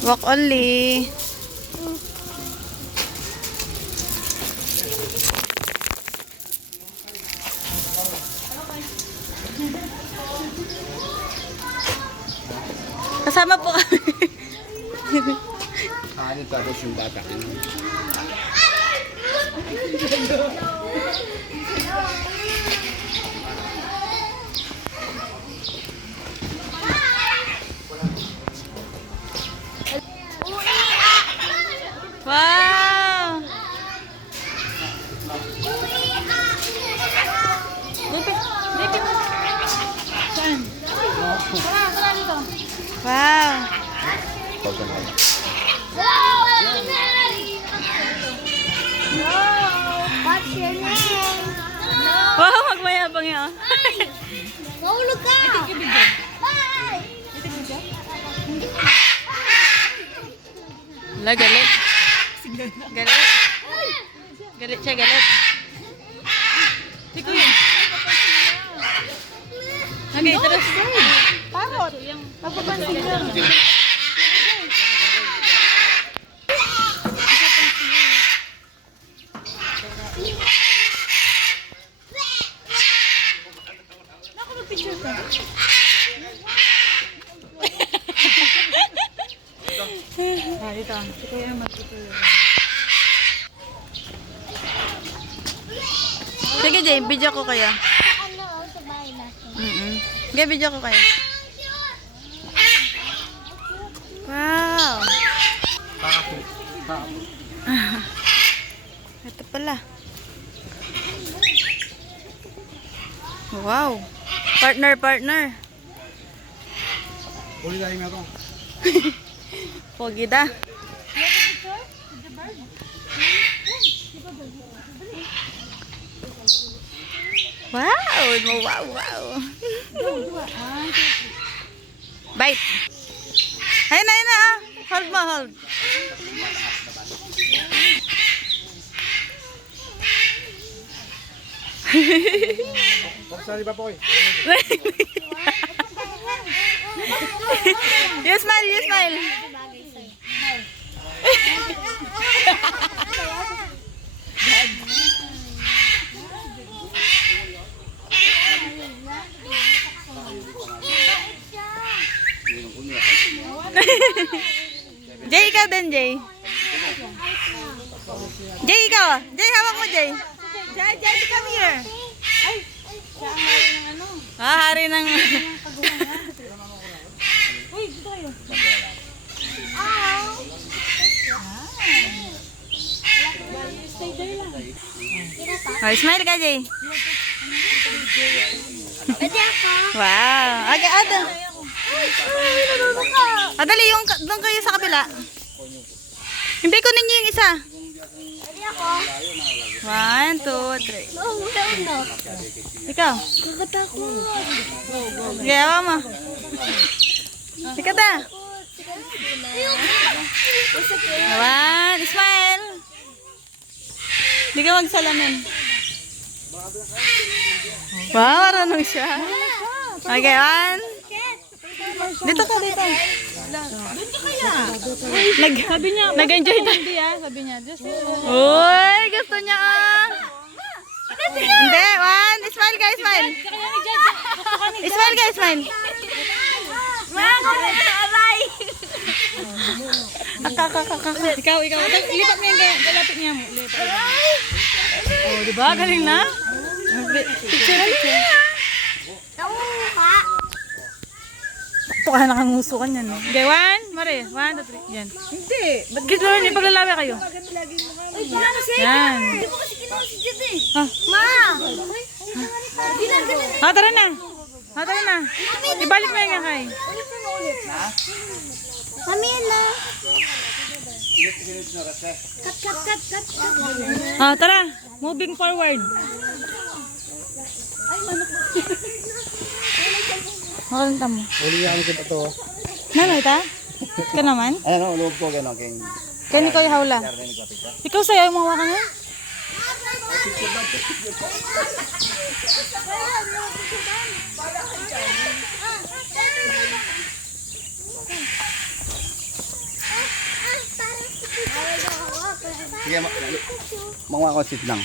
Walk only. Kasama po kami. Ano tapos yung bata? Wow! Lipit mo. Saan? Tara dito. Wow! What's your name? Wow, magmayabang yan. Mahulog ka! Bye! Wala, galit. Galit. Galit siya, galit. Sige yun. Okay, tara. Takot! Mapapansin lang. Naku, mag-picture ka. Dito. Ito yung mag-picture. Sige, Jay. Video ko kaya. Ano, sa bahay natin. Okay, video ko kaya. Wow! Ito pala. Wow! Partner, partner. Uli tayo nga ito. Pogi da. Wow! Wow, wow. Bite. Ayun na, ayun na. Ah. Hold mo, hold. Sali pa po eh. You smile, you smile. Jay, ikaw din, Jay. Jay, ikaw. Jay, hawak mo, Jay. Jay, Jay, come here. Ah, hari ng... Uy, dito kayo. Stay there lang. Oh, smile ka, Jay. Pwede ako. Wow. Aga, ada. Dali, yung doon kayo sa kabila. Hindi ko ninyo yung isa. Pwede ako. 1, 2, 3. Oh, wala. Ikaw. Kakatakot. Gawa mo. Ikaw da. 1, smile. Hindi ka magsalamin. Wow, marunong siya. Okay, 1. Dito ka, dito. Doon ka kaya? Sabi niya, nag-enjoy na. Sabi niya, uy, gusto niya ah. Hindi, 1. Smile ka, smile. Smile ka, smile. Ikaw. Lipat mo yan, lapit niya mo. Oh, diba? Galing na? Picture. Tuka na kanguso ka niyan. Okay, 1. Mare, 1, 2, 3. Yan. Hindi. Ba't gano'n yung paglalaway kayo? Uy, paano siya? Yan. Hindi mo kasi kinuha si Jud eh. Ah. Ma! Ginagalan eh. Tara na. Tara na. Ibalik mo yan kay. Ulit na ulit. Mami, hello. Cut. Tara. Moving forward. Ay, manok mo. Makalanta mo. Uli nga ito pa to. Nano ita? Ka naman? Ano, loob ko gano'n. Kaya ni Kuya Hawla. Ikaw sa'yo yung mga ka nga? Sige, manguha ko sit lang.